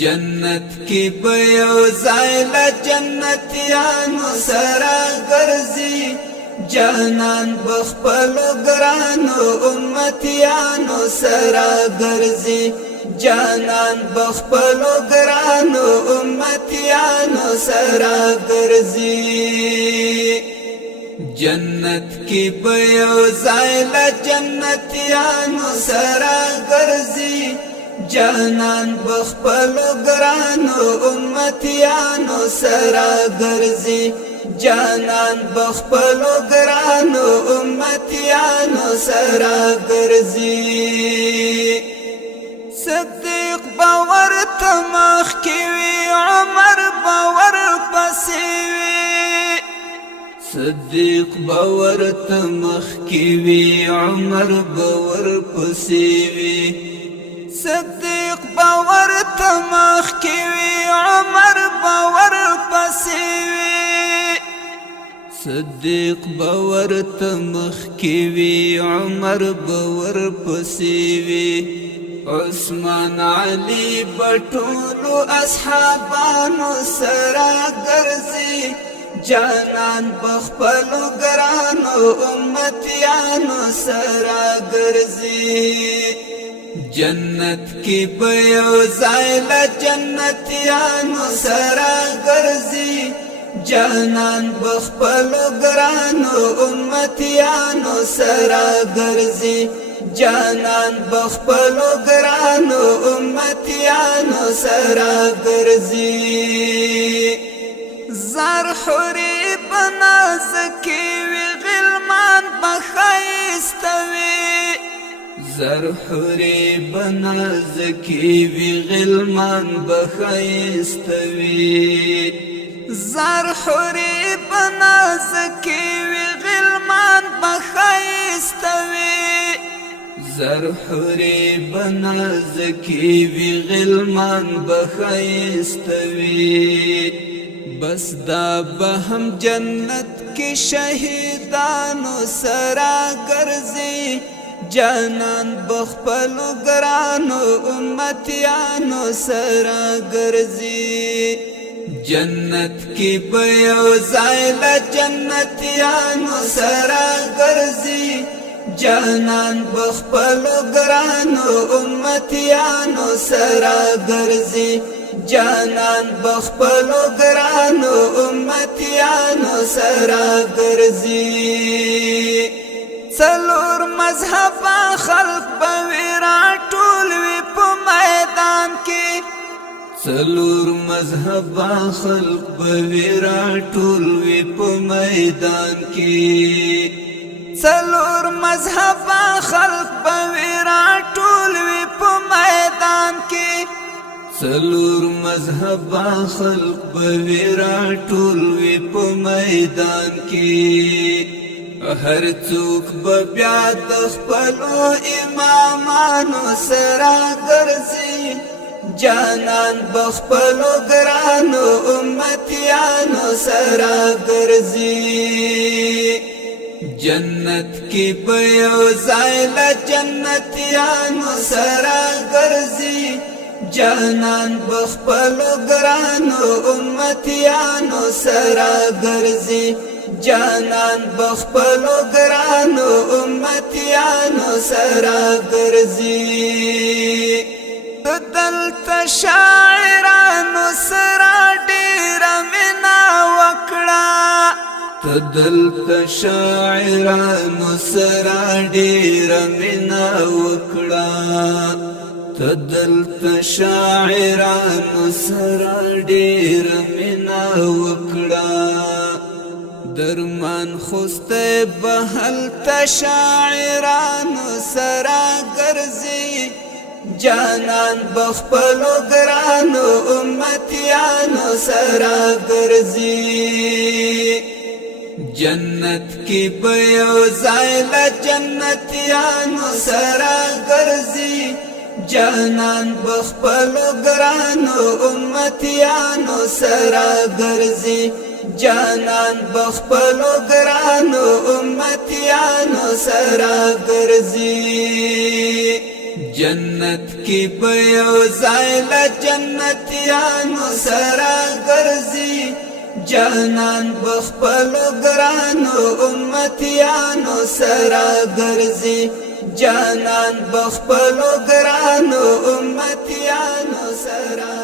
جنت کی بیو زائل جنتیانو سرا گرزی جانان بخپلو گرانو امتیانو سرا گرزی جانان بخپلو گرانو امتیانو سرا گرزی جنت کی بیو زائل جنتیانو سرا گرزی جانان بخپلو گرانو امتیانو سرا گرزی جانان بخپلو گرانو امتیانو سرا گرزی صدیق باور تمخ کیوی عمر باور پسیوی صدیق باور تمخ کیوی عمر باور پسیوی صدیق باور تمخ کیوی عمر باور پسیوی صدیق باور تمخ کیوی عمر باور پسیوی عثمان علی بطولو اصحابانو سرا گرزی جانان بخپلو گرانو امتیانو سرا گرزی جنت کی بیو زائل جنتیانو سرا گرزی جانان بخپلو گرانو امتیانو سرا گرزی جانان بخپلو گرانو امتیانو سرا گرزی زار حوری بنازکی وی غلمان بخیستوی زر حوری بنازکی وی غلمان بخیستوی زر حوری بنازکی وی غلمان بخیستوی زر حوری بنازکی وی غلمان بخیستوی بس دا بهم جنت کی شہیدانو سرا گرزی جانان بخپلو گرانو امتیانو سرا گرزی جنت کی بیو زائل جنتیانو سرا گرزی جانان بخپلو گرانو امتیانو سرا گرزی جانان بخپلو گرانو امتیانو سرا گرزی څلور مذهب خلق بویرا ټول وی په میدان کې څلور مذهب خلق بویرا ټول وی په میدان کې څلور مذهب خلق بویرا ټول وی په میدان کې څلور مذهب خلق بویرا ټول وی په میدان کې هر څوک بیا د خپلو امامانو سرا ګرځي جانان بخپلو ګرانو امتیانو سرا ګرځي جنت کی بیو زائل جنتیانو سرا ګرځي جانان بخپلو گرانو امتیانو سرا گرزی جانان بخپلو گرانو امتیانو سرا گرزی دلتا شاعرانو سرا ډیر منا وکړه دلتا شاعرانو سرا ډیر منا وکړه تدلت شاعرانو سرا ډیر منا وکړه درمان خوسته بهلت شاعرانو سرا ګرځي جانان بخپلو ګرانو امتیانو سرا ګرځي جنت کی بیو زائل جنتیانو سرا ګرځي جانان بخپلو گرانو امتیانو سرا گرزی جانان بخپلو گرانو امتیانو سرا گرزی جنت کی بیو زائل جنتیانو سرا گرزی جانان بخپلو گرانو امتیانو سرا گرزی جانان بخپلو گرانو امتیانو سرا